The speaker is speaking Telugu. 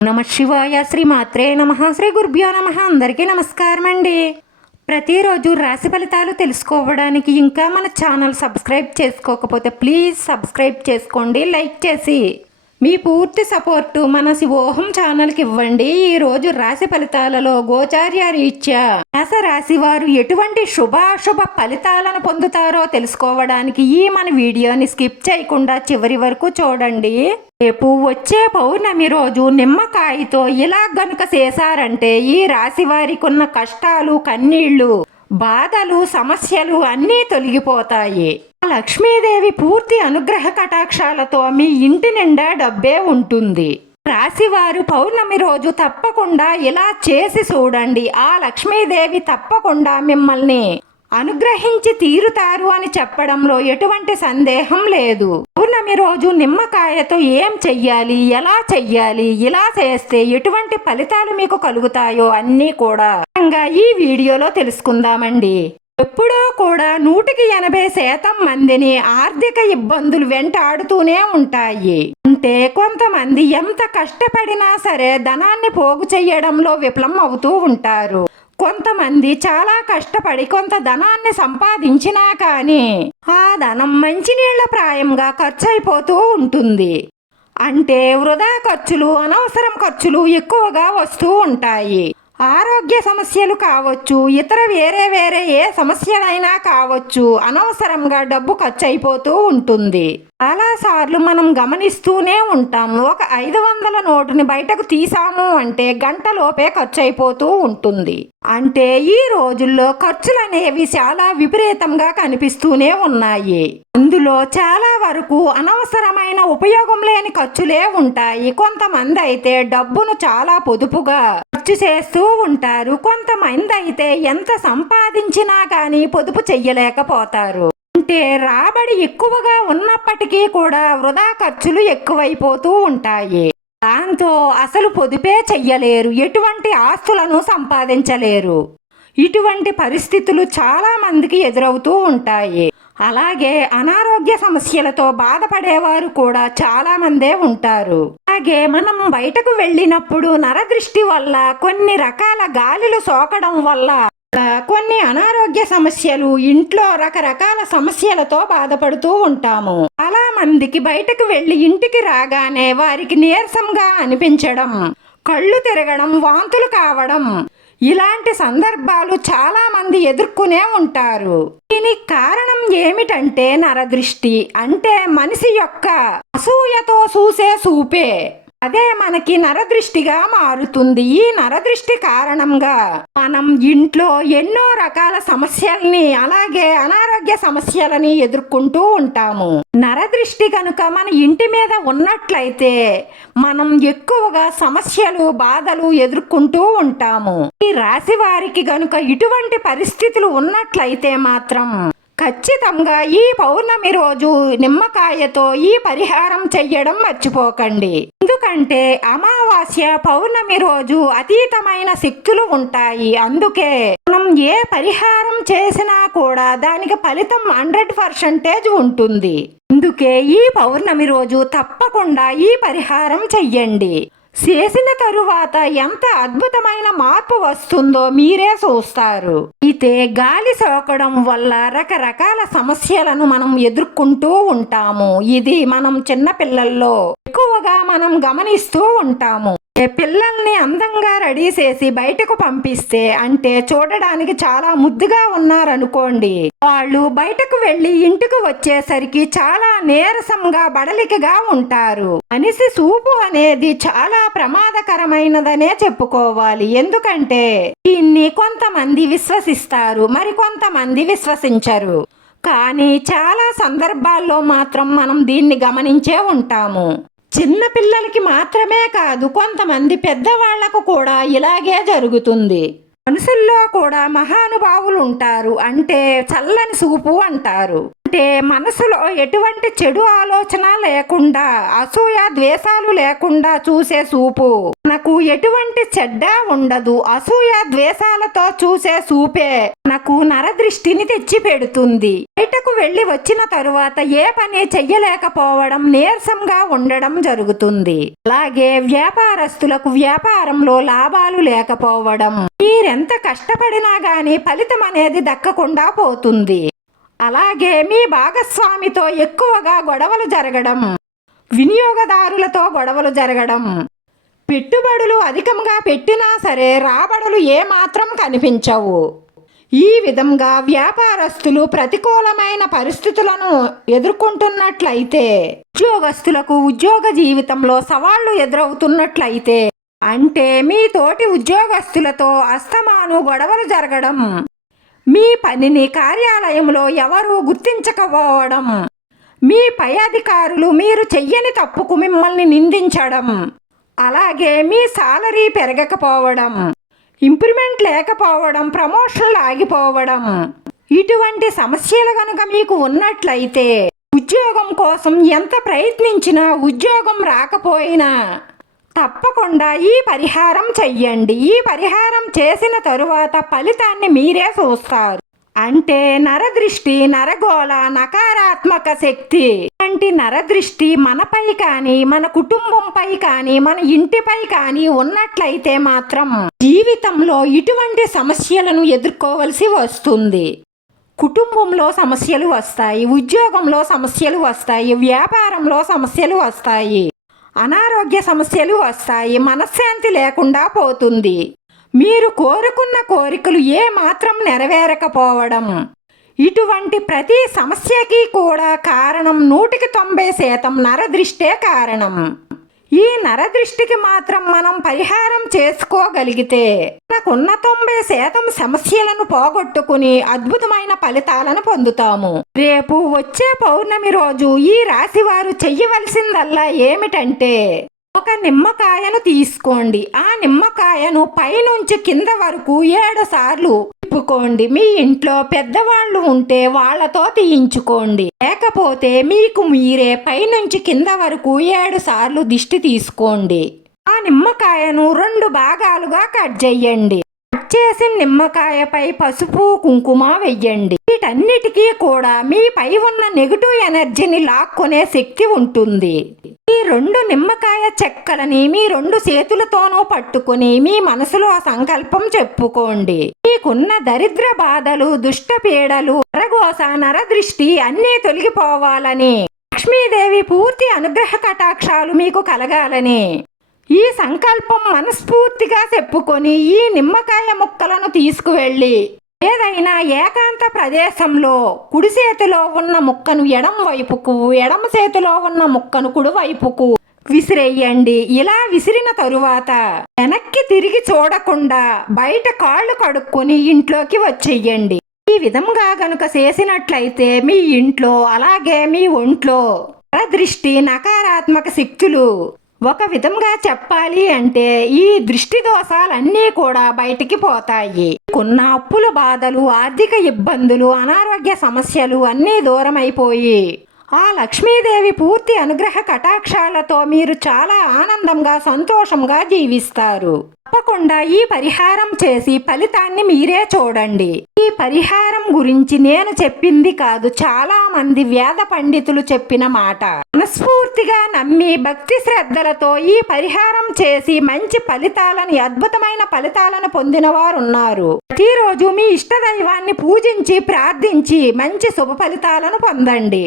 నమ శివాయ శ్రీ మాత్రే నమ శ్రీ గురుభ్యో నమ. అందరికీ నమస్కారం అండి ప్రతిరోజు రాశి ఫలితాలు తెలుసుకోవడానికి ఇంకా మన ఛానల్ సబ్స్క్రైబ్ చేసుకోకపోతే ప్లీజ్ సబ్స్క్రైబ్ చేసుకోండి లైక్ చేసి. మీ పూర్తి సపోర్టు మన శివోహం ఛానల్కి ఇవ్వండి. ఈ రోజు రాశి ఫలితాలలో గోచార్య రీత్యా మేష రాశి వారు ఎటువంటి శుభాశుభ ఫలితాలను పొందుతారో తెలుసుకోవడానికి ఈ మన వీడియోని స్కిప్ చేయకుండా చివరి వరకు చూడండి. రేపు వచ్చే పౌర్ణమి రోజు నిమ్మకాయతో ఇలా గనుక చేశారంటే ఈ రాశి వారికి ఉన్న కష్టాలు కన్నీళ్ళు బాధలు సమస్యలు అన్నీ తొలగిపోతాయి. ఆ లక్ష్మీదేవి పూర్తి అనుగ్రహ కటాక్షాలతో మీ ఇంటి నిండా డబ్బే ఉంటుంది. రాశివారు పౌర్ణమి రోజు తప్పకుండా ఇలా చేసి చూడండి. ఆ లక్ష్మీదేవి తప్పకుండా మిమ్మల్ని అనుగ్రహించి తీరుతారు అని చెప్పడంలో ఎటువంటి సందేహం లేదు. పౌర్ణమి రోజు నిమ్మకాయతో ఏం చెయ్యాలి? ఎలా చెయ్యాలి? ఇలా చేస్తే ఎటువంటి ఫలితాలు మీకు కలుగుతాయో అన్నీ కూడా ఈ వీడియోలో తెలుసుకుందామండి. ఎప్పుడో కూడా నూటికి ఎనభై శాతం మందిని ఆర్థిక ఇబ్బందులు వెంటాడుతూనే ఉంటాయి. అంటే కొంతమంది ఎంత కష్టపడినా సరే ధనాన్ని పోగు చేయడంలో విఫలం అవుతూ ఉంటారు. కొంతమంది చాలా కష్టపడి కొంత ధనాన్ని సంపాదించినా కానీ ఆ ధనం మంచినీళ్ళ ప్రాయంగా ఖర్చు అయిపోతూ ఉంటుంది. అంటే వృధా ఖర్చులు అనవసరం ఖర్చులు ఎక్కువగా వస్తూ ఉంటాయి. ఆరోగ్య సమస్యలు కావచ్చు ఇతర వేరే వేరే ఏ సమస్యలైనా కావచ్చు అనవసరంగా డబ్బు ఖర్చు అయిపోతూ ఉంటుంది. చాలా సార్లు మనం గమనిస్తూనే ఉంటాం. ఒక ఐదు వందల నోటుని బయటకు తీసాము అంటే గంటలోపే ఖర్చు అయిపోతూ ఉంటుంది. అంటే ఈ రోజుల్లో ఖర్చులు అనేవి చాలా విపరీతంగా కనిపిస్తూనే ఉన్నాయి. అందులో చాలా వరకు అనవసరమైన ఉపయోగం లేని ఖర్చులే ఉంటాయి. కొంతమంది అయితే డబ్బును చాలా పొదుపుగా ఖర్చు చేస్తూ ఉంటారు. కొంతమంది అయితే ఎంత సంపాదించినా కానీ పొదుపు చెయ్యలేకపోతారు. అంటే రాబడి ఎక్కువగా ఉన్నప్పటికీ కూడా వృధా ఖర్చులు ఎక్కువైపోతూ ఉంటాయి. దాంతో అసలు పొదుపే చెయ్యలేరు. ఎటువంటి ఆస్తులను సంపాదించలేరు. ఇటువంటి పరిస్థితులు చాలా మందికి ఎదురవుతూ ఉంటాయి. అలాగే అనారోగ్య సమస్యలతో బాధపడేవారు కూడా చాలా మందే ఉంటారు. అలాగే మనం బయటకు వెళ్ళినప్పుడు నరదృష్టి వల్ల కొన్ని రకాల గాలిలు సోకడం వల్ల కొన్ని అనారోగ్య సమస్యలు ఇంట్లో రకరకాల సమస్యలతో బాధపడుతూ ఉంటాము. చాలా మందికి బయటకు వెళ్ళి ఇంటికి రాగానే వారికి నీరసంగా అనిపించడం కళ్ళు తిరగడం వాంతులు కావడం ఇలాంటి సందర్భాలు చాలా మంది ఎదుర్కొనే ఉంటారు. దీనికి కారణం ఏమిటంటే నరదృష్టి అంటే మనిషి యొక్క అసూయతో చూసే చూపే. అదే మనకి నరదృష్టిగా మారుతుంది. ఈ నరదృష్టి కారణంగా మనం ఇంట్లో ఎన్నో రకాల సమస్యల్ని అలాగే అనారోగ్య సమస్యలని ఎదుర్కొంటూ ఉంటాము. నరదృష్టి కనుక మన ఇంటి మీద ఉన్నట్లయితే మనం ఎక్కువగా సమస్యలు బాధలు ఎదుర్కొంటూ ఉంటాము. ఈ రాశి వారికి గనుక ఇటువంటి పరిస్థితులు ఉన్నట్లయితే మాత్రం ఖచ్చితంగా ఈ పౌర్ణమి రోజు నిమ్మకాయతో ఈ పరిహారం చెయ్యడం మర్చిపోకండి. ఎందుకంటే అమావాస్య పౌర్ణమి రోజు అతీతమైన శక్తులు ఉంటాయి. అందుకే మనం ఏ పరిహారం చేసినా కూడా దానికి ఫలితం హండ్రెడ్ పర్సెంటేజ్ ఉంటుంది. అందుకే ఈ పౌర్ణమి రోజు తప్పకుండా ఈ పరిహారం చెయ్యండి. చేసిన తరువాత ఎంత అద్భుతమైన మార్పు వస్తుందో మీరే చూస్తారు. అయితే గాలి సోకడం వల్ల రకరకాల సమస్యలను మనం ఎదుర్కొంటూ ఉంటాము. ఇది మనం చిన్న పిల్లల్లో ఎక్కువగా మనం గమనిస్తూ ఉంటాము. పిల్లల్ని అందంగా రెడీ చేసి బయటకు పంపిస్తే అంటే చూడడానికి చాలా ముద్దుగా ఉన్నారనుకోండి. వాళ్ళు బయటకు వెళ్ళి ఇంటికి వచ్చేసరికి చాలా నీరసంగా బడలికగా ఉంటారు. మనిషి చూపు అనేది చాలా ప్రమాదకరమైనదనే చెప్పుకోవాలి. ఎందుకంటే దీన్ని కొంతమంది విశ్వసిస్తారు మరి కొంతమంది విశ్వసించరు. కానీ చాలా సందర్భాల్లో మాత్రం మనం దీన్ని గమనించే ఉంటాము. చిన్న పిల్లలకి మాత్రమే కాదు కొంతమంది పెద్దవాళ్ళకు కూడా ఇలాగే జరుగుతుంది. మనుషుల్లో కూడా మహానుభావులు ఉంటారు అంటే చల్లని చూపు అంటారు. అంటే మనసులో ఎటువంటి చెడు ఆలోచన లేకుండా అసూయ ద్వేషాలు లేకుండా చూసే చూపు. నాకు ఎటువంటి చెడ్డ ఉండదు. అసూయ ద్వేషాలతో చూసే చూపే నాకు నరదృష్టిని తెచ్చి పెడుతుంది బయటకు వెళ్ళి వచ్చిన తరువాత ఏ పని చెయ్యలేకపోవడం నీరసంగా ఉండడం జరుగుతుంది. అలాగే వ్యాపారస్తులకు వ్యాపారంలో లాభాలు లేకపోవడం. మీరెంత కష్టపడినా గాని ఫలితం అనేది దక్కకుండా పోతుంది. అలాగే మీ భాగస్వామితో ఎక్కువగా గొడవలు జరగడం. వినియోగదారులతో గొడవలు జరగడం. పెట్టుబడులు అధికంగా పెట్టినా సరే రాబడులు ఏమాత్రం కనిపించవు. ఈ విధంగా వ్యాపారస్తులు ప్రతికూలమైన పరిస్థితులను ఎదుర్కొంటున్నట్లయితే ఉద్యోగస్తులకు ఉద్యోగ జీవితంలో సవాళ్ళు ఎదురవుతున్నట్లయితే అంటే మీ తోటి ఉద్యోగస్తులతో అస్తమాను గొడవలు జరగడం మీ పనిని కార్యాలయంలో ఎవరూ గుర్తించకపోవడం మీ పై అధికారులు మీరు చెయ్యని తప్పుకు మిమ్మల్ని నిందించడం అలాగే మీ సాలరీ పెరగకపోవడం ఇంప్రూవ్మెంట్ లేకపోవడం ప్రమోషన్లు ఆగిపోవడం ఇటువంటి సమస్యలు కనుక మీకు ఉన్నట్లయితే ఉద్యోగం కోసం ఎంత ప్రయత్నించినా ఉద్యోగం రాకపోయినా తప్పకుండా ఈ పరిహారం చెయ్యండి. ఈ పరిహారం చేసిన తరువాత ఫలితాన్ని మీరే చూస్తారు. అంటే నరదృష్టి నరగోళ నకారాత్మక శక్తి. ఇటువంటి నరదృష్టి మనపై కానీ మన కుటుంబంపై కానీ మన ఇంటిపై కానీ ఉన్నట్లయితే మాత్రం జీవితంలో ఇటువంటి సమస్యలను ఎదుర్కోవలసి వస్తుంది. కుటుంబంలో సమస్యలు వస్తాయి ఉద్యోగంలో సమస్యలు వస్తాయి వ్యాపారంలో సమస్యలు వస్తాయి అనారోగ్య సమస్యలు వస్తాయి మనశ్శాంతి లేకుండా పోతుంది. మీరు కోరుకున్న కోరికలు ఏ మాత్రం నెరవేరకపోవడం ఇటువంటి ప్రతి సమస్యకి కూడా కారణం నూటికి తొంభై శాతం నరదృష్టే కారణం. ఈ నరదృష్టికి మాత్రం మనం పరిహారం చేసుకోగలిగితే మనకున్న తొంభై శాతం సమస్యలను పోగొట్టుకుని అద్భుతమైన ఫలితాలను పొందుతాము. రేపు వచ్చే పౌర్ణమి రోజు ఈ రాశి వారు చెయ్యవలసిందల్లా ఏమిటంటే ఒక నిమ్మకాయను తీసుకోండి. ఆ నిమ్మకాయను పైనుంచి కింద వరకు ఏడు సార్లు తిప్పుకోండి. మీ ఇంట్లో పెద్దవాళ్ళు ఉంటే వాళ్ళతో తీయించుకోండి. లేకపోతే మీకు మీరే పైనుంచి కింద వరకు ఏడు సార్లు దిష్టి తీసుకోండి. ఆ నిమ్మకాయను రెండు భాగాలుగా కట్ చేయండి. కట్ చేసిన నిమ్మకాయపై పసుపు కుంకుమ వెయ్యండి వీటన్నిటికీ కూడా మీపై ఉన్న నెగిటివ్ ఎనర్జీని లాక్కునే శక్తి ఉంటుంది. రెండు నిమ్మకాయ చెక్కలని మీ రెండు చేతులతోనూ పట్టుకుని మీ మనసులో ఆ సంకల్పం చెప్పుకోండి. మీకున్న దరిద్ర బాధలు దుష్ట పీడలు నరగోస నరదృష్టి అన్నీ తొలగిపోవాలని. లక్ష్మీదేవి పూర్తి అనుగ్రహ కటాక్షాలు మీకు కలగాలని. ఈ సంకల్పం మనస్ఫూర్తిగా చెప్పుకొని ఈ నిమ్మకాయ ముక్కలను తీసుకువెళ్ళి ఏదైనా ఏకాంత ప్రదేశంలో కుడి చేతిలో ఉన్న ముక్కను ఎడం వైపుకు ఎడమ చేతిలో ఉన్న ముక్కను కుడి వైపుకు విసిరేయండి. ఇలా విసిరిన తరువాత వెనక్కి తిరిగి చూడకుండా బయట కాళ్ళు కడుక్కొని ఇంట్లోకి వచ్చేయండి. ఈ విధంగా గనుక చేసినట్లయితే మీ ఇంట్లో అలాగే మీ ఒంట్లో దృష్టి నకారాత్మక శక్తులు ఒక విధంగా చెప్పాలి అంటే ఈ దృష్టి దోషాలన్నీ కూడా బయటికి పోతాయి. కొన్న అప్పుల బాధలు ఆర్థిక ఇబ్బందులు అనారోగ్య సమస్యలు అన్నీ దూరమైపోయి ఆ లక్ష్మీదేవి పూర్తి అనుగ్రహ కటాక్షాలతో మీరు చాలా ఆనందంగా సంతోషంగా జీవిస్తారు. తప్పకుండా ఈ పరిహారం చేసి ఫలితాన్ని మీరే చూడండి. ఈ పరిహారం గురించి నేను చెప్పింది కాదు చాలా మంది వేద పండితులు చెప్పిన మాట. మనస్ఫూర్తిగా నమ్మి భక్తి శ్రద్ధలతో ఈ పరిహారం చేసి మంచి ఫలితాలను అద్భుతమైన ఫలితాలను పొందిన వారు ఉన్నారు ప్రతిరోజు మీ ఇష్ట దైవాన్ని పూజించి ప్రార్థించి మంచి శుభ ఫలితాలను పొందండి.